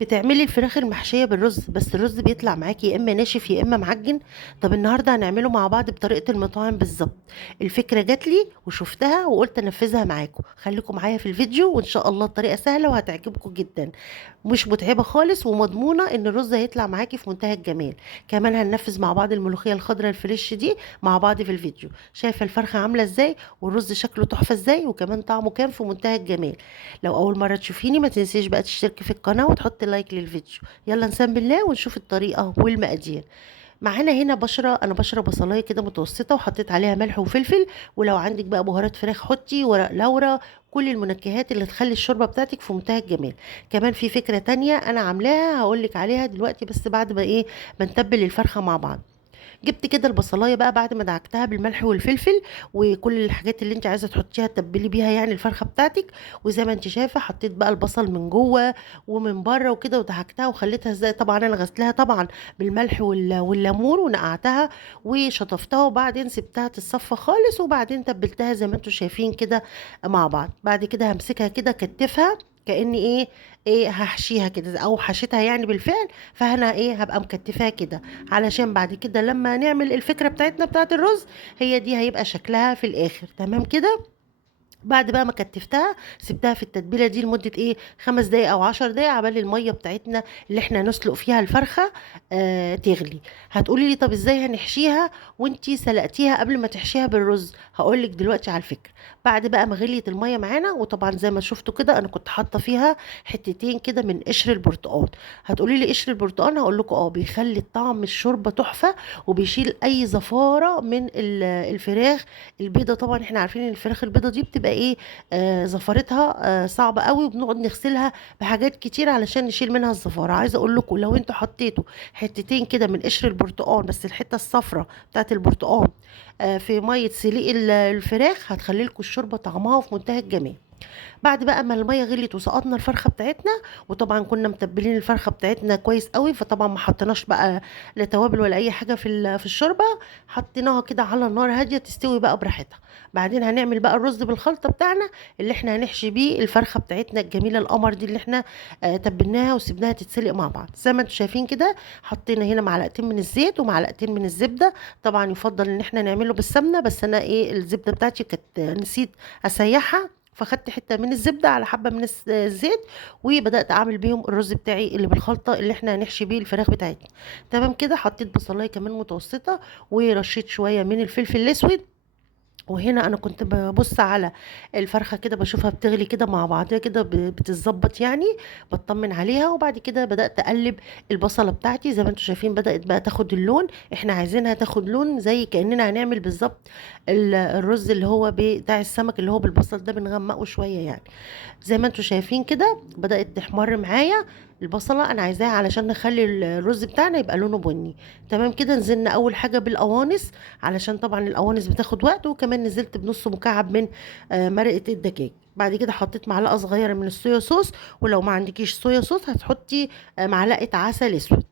بتعملي الفراخ المحشية بالرز، بس الرز بيطلع معاكي يا إما ناشف يا إما معجن. طب النهارده هنعمله مع بعض بطريقة المطاعم بالظبط. الفكرة جات لي وشفتها وقلت أنفذها معاكم، خليكم معايا في الفيديو وإن شاء الله الطريقة سهلة وهتعجبكم جدا. مش متعبة خالص ومضمونة إن الرز هيطلع معاكي في منتهى الجمال. كمان هننفذ مع بعض الملوخية الخضراء الفريش دي مع بعض في الفيديو. شايفة الفرخة عاملة إزاي والرز شكله تحفة إزاي وكمان طعمه كان في منتهى الجمال. لو أول مرة تشوفيني ما تنسيش بقى تشتركي في القناة وتحطي لايك للفيديو. يلا نسمي بالله ونشوف الطريقة والمقادير. معانا هنا انا بشره بصلايه كده متوسطه وحطيت عليها ملح وفلفل. ولو عندك بقى بهارات فراخ حطي ورق لورا. كل المنكهات اللي تخلي الشوربه بتاعتك في منتهى الجمال. كمان في فكره تانية انا عاملاها هقولك عليها دلوقتي، بس بعد ما ما نتبل الفرخه مع بعض. جبت كده البصلايه بقى بعد ما دعكتها بالملح والفلفل وكل الحاجات اللي انت عايزه تحطيها تتبلي بيها يعني الفرخه بتاعتك. وزي ما انت شايفه حطيت بقى البصل من جوه ومن بره وكده ودعكتها وخليتها ازاي. طبعا انا غسلها طبعا بالملح والليمون ونقعتها وشطفتها وبعدين سبتها تتصفى خالص وبعدين تبلتها زي ما انتم شايفين كده مع بعض. بعد كده همسكها كده كتفها كأني هحشيها كده او حشيتها يعني بالفعل. فانا هبقى مكتفاها كده علشان بعد كده لما نعمل الفكرة بتاعتنا بتاعت الرز هي دي هيبقى شكلها في الاخر تمام كده. بعد بقى ما كتفتها سبتها في التتبيله دي لمده 5 دقايق او 10 دقايق عبال الميه بتاعتنا اللي احنا نسلق فيها الفرخه تغلي. هتقولي لي طب ازاي هنحشيها وانتي سلقتيها قبل ما تحشيها بالرز؟ هقولك دلوقتي على الفكره. بعد بقى ما غليت الميه معانا وطبعا زي ما شفتوا كده انا كنت حاطه فيها حتتين كده من قشر البرتقال. هتقولي لي قشر البرتقال؟ هقول لكم بيخلي طعم الشوربه تحفه وبيشيل اي زفاره من الفراخ البيضه. طبعا احنا عارفين ان الفراخ البيضه دي بتبقى زفرتها صعبه قوي وبنقعد نغسلها بحاجات كتير علشان نشيل منها الزفاره. عايزه اقول لكم لو انتوا حطيتوا حتتين كده من قشر البرتقال بس الحته الصفراء بتاعت البرتقال في ميه سليق الفراخ هتخلي لكم الشوربه طعمها في منتهى الجمال. بعد بقى ما الميه غليت وسقطنا الفرخه بتاعتنا وطبعا كنا متبلين الفرخه بتاعتنا كويس قوي فطبعا ما حطيناش بقى لا توابل ولا اي حاجه في الشوربه. حطيناها كده على النار هاديه تستوي بقى براحتها. بعدين هنعمل بقى الرز بالخلطه بتاعنا اللي احنا هنحشي بيه الفرخه بتاعتنا الجميله القمر دي اللي احنا تبلناها وسبناها تتسلق مع بعض زي ما انتم شايفين كده. حطينا هنا معلقتين من الزيت ومعلقتين من الزبده. طبعا يفضل ان احنا نعمله بالسمنه بس انا الزبده بتاعتي كانت نسيت اسيحها فخدت حته من الزبده على حبه من الزيت وبدات اعمل بيهم الرز بتاعي اللي بالخلطه اللي احنا هنحشي بيه الفراخ بتاعتنا. تمام كده. حطيت بصلايه كمان متوسطه ورشيت شويه من الفلفل الاسود. وهنا انا كنت ببص على الفرخه كده بشوفها بتغلي كده مع بعضها كده بتتظبط يعني. بطمن عليها وبعد كده بدات اقلب البصله بتاعتي زي ما انتم شايفين بدات بقى تاخد اللون. احنا عايزينها تاخد لون زي كاننا هنعمل بالظبط الرز اللي هو بتاع السمك اللي هو بالبصل ده بنغمقه شويه يعني. زي ما انتم شايفين كده بدات تحمر معايا البصله. انا عايزاها علشان نخلي الرز بتاعنا يبقى لونه بني. تمام كده. نزلنا اول حاجه بالقوانص علشان طبعا القوانص بتاخد وقت وكمان نزلت بنص مكعب من مرقه الدجاج. بعد كده حطيت معلقه صغيره من الصويا صوص. ولو ما عندكيش صويا صوص هتحطي معلقه عسل اسود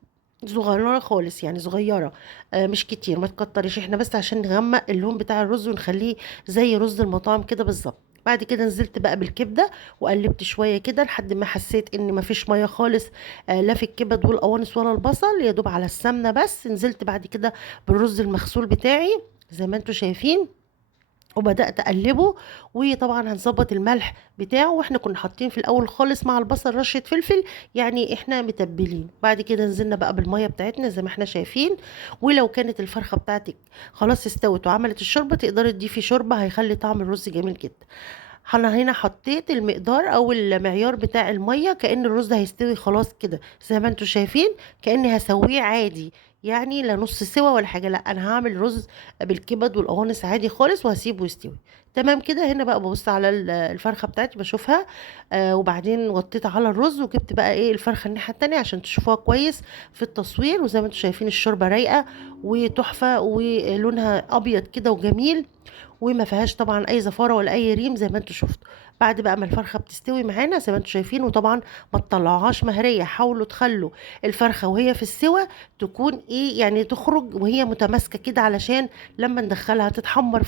صغيره خالص يعني صغيره. مش كتير ما تكتريش احنا بس عشان نغمق اللون بتاع الرز ونخليه زي رز المطاعم كده بالظبط. بعد كده نزلت بقى بالكبده وقلبت شويه كده لحد ما حسيت ان مفيش ميه خالص لا في الكبد والقوانص ولا البصل يا دوب على السمنه بس. نزلت بعد كده بالرز المغسول بتاعي زي ما انتم شايفين وبدات اقلبه. وطبعا هنظبط الملح بتاعه واحنا كنا حاطين في الاول خالص مع البصل رشه فلفل يعني احنا متبلين. بعد كده نزلنا بقى بالميه بتاعتنا زي ما احنا شايفين. ولو كانت الفرخه بتاعتك خلاص استوت وعملت الشوربه تقدري تضيفي شوربه هيخلي طعم الرز جميل جدا. انا هنا حطيت المقدار او المعيار بتاع الميه كأن الرز هيستوي خلاص كده زي ما انتم شايفين. كأني هسويه عادي يعني لا نص سوا ولا حاجه. لا انا هعمل رز بالكبد والقوانص عادي خالص وهسيبه يستوي. تمام كده. هنا بقى ببص على الفرخه بتاعتي بشوفها وبعدين وطيت على الرز وجبت بقى الفرخه الناحيه التانية عشان تشوفوها كويس في التصوير. وزي ما انتم شايفين الشوربه رايقه وتحفه ولونها ابيض كده وجميل وما فيهاش طبعا اي زفاره ولا اي ريم زي ما انتم شفتوا. بعد بقى ما الفرخه بتستوي معانا زي ما انتم شايفين وطبعا ما تطلعوهاش مهريه. حاولوا تخلوا الفرخه وهي في السوى تكون يعني تخرج وهي متماسكه كده علشان لما ندخلها تتحمر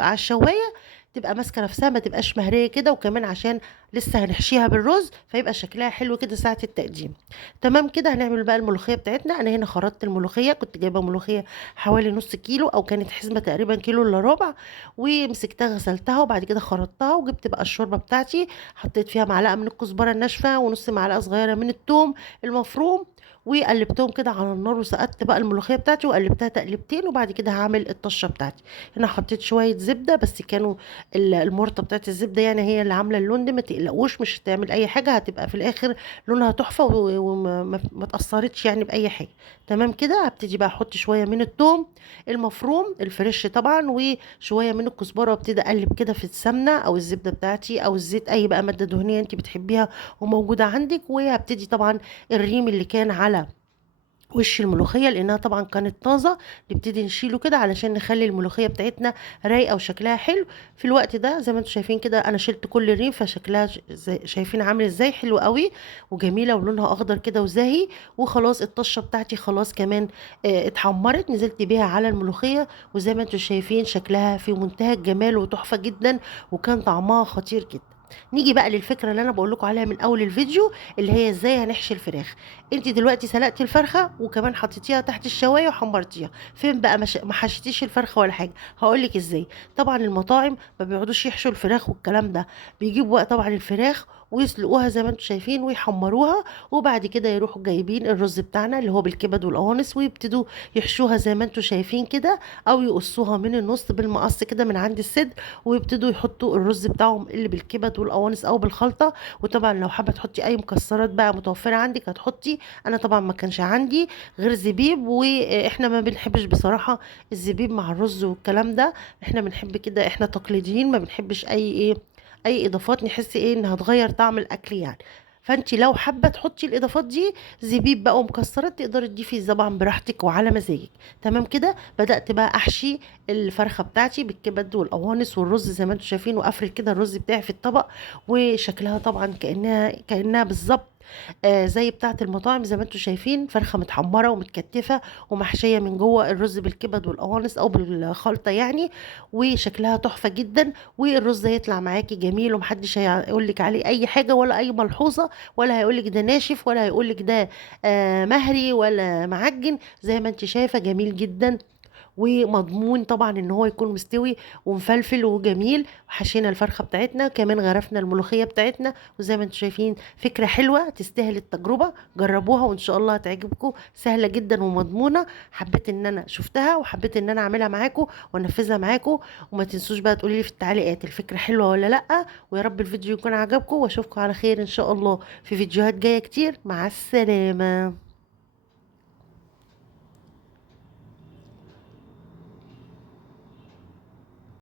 على الشوايه تبقى ماسكة نفسها ما تبقاش مهرية كده، وكمان عشان لسه هنحشيها بالرز فيبقى شكلها حلو كده ساعة التقديم. تمام كده. هنعمل بقى الملوخية بتاعتنا. أنا هنا خرطت الملوخية، كنت جايبة ملوخية حوالي نص كيلو أو كانت حزمة تقريبا كيلو إلا ربع، ومسكتها غسلتها وبعد كده خرطتها وجبت بقى الشوربة بتاعتي، حطيت فيها معلقة من الكزبرة الناشفة ونص معلقة صغيرة من الثوم المفروم، وقلبتهم كده على النار وسقطت بقى الملوخية بتاعتي وقلبتها تقلبتين، وبعد كده هعمل الطشة بتاعتي. هنا حطيت شوية زبدة بس كانوا المرطة بتاعت الزبدة يعني هي اللي عاملة اللون ده، ما تقلقوش مش هتعمل أي حاجة، هتبقى في الآخر لونها تحفة وما ما اتأثرتش يعني بأي حاجة. تمام كده. هبتدي بقى أحط شوية من الثوم المفروم الفريش طبعا وشوية من الكزبرة، وابتدي أقلب كده في السمنة أو الزبدة بتاعتي أو الزيت، أي بقى مادة دهنية أنت بتحبيها وموجودة عندك. وهبتدي طبعا الريم اللي كان على وش الملوخية لأنها طبعا كانت طازة نبتدي نشيله كده علشان نخلي الملوخية بتاعتنا رايقة وشكلها حلو. في الوقت ده زي ما انتم شايفين كده أنا شلت كل الريم، فشكلها شايفين عامل ازاي حلو قوي وجميلة ولونها أخضر كده وزاهي. وخلاص الطشة بتاعتي خلاص كمان اتحمرت، نزلت بيها على الملوخية وزي ما انتم شايفين شكلها في منتهى الجمال وتحفة جدا، وكان طعمها خطير جدا. نيجي بقى للفكرة اللي أنا بقول لكم عليها من أول الفيديو، اللي هي ازاي هنحشي الفراخ. انت دلوقتي سلقتي الفرخه وكمان حطيتيها تحت الشوايه وحمرتيها، فين بقى ما حشيتيش الفرخه ولا حاجه. هقولك ازاي. طبعا المطاعم ما بيقعدوش يحشوا الفراخ والكلام ده، بيجيبوا بقى طبعا الفراخ ويسلقوها زي ما انتم شايفين ويحمروها، وبعد كده يروحوا جايبين الرز بتاعنا اللي هو بالكبد والقوانص ويبتدوا يحشوها زي ما انتم شايفين كده، او يقصوها من النص بالمقص كده من عند الصدر، ويبتدوا يحطوا الرز بتاعهم اللي بالكبد والقوانص او بالخلطه. وطبعا لو حابه تحطي اي مكسرات بقى متوفره عندك هتحطي. انا طبعا ما كانش عندي غير زبيب، واحنا ما بنحبش بصراحة الزبيب مع الرز والكلام ده، احنا بنحب كده، احنا تقليديين ما بنحبش اي ايه اي اضافات نحس ايه انها تغير طعم الاكل يعني. فانت لو حابه تحطي الاضافات دي زبيب بقى ومكسرات تقدري تضيفي طبعا براحتك وعلى مزاجك. تمام كده. بدات بقى احشي الفرخه بتاعتي بالكبد والقوانص والرز زي ما انتم شايفين، وافرد كده الرز بتاعي في الطبق، وشكلها طبعا كانها بالظبط زي بتاعة المطاعم زي ما انتم شايفين، فرخة متحمرة ومتكتفة ومحشية من جوه الرز بالكبد والقوانص او بالخلطة يعني، وشكلها تحفة جدا. والرز هيطلع معاكي جميل ومحدش هيقولك عليه اي حاجة ولا اي ملحوظة، ولا هيقولك ده ناشف ولا هيقولك ده مهري ولا معجن، زي ما انت شايفة جميل جدا ومضمون طبعا ان هو يكون مستوي ومفلفل وجميل. وحشينا الفرخه بتاعتنا كمان غرفنا الملوخيه بتاعتنا، وزي ما انتم شايفين فكره حلوه تستاهل التجربه، جربوها وان شاء الله هتعجبكم، سهله جدا ومضمونه. حبيت ان انا شفتها وحبيت ان انا اعملها معاكم وانفذها معاكم. وما تنسوش بقى تقولي لي في التعليقات الفكره حلوه ولا لا. ويا رب الفيديو يكون عجبكم واشوفكم على خير ان شاء الله في فيديوهات جايه كتير. مع السلامه.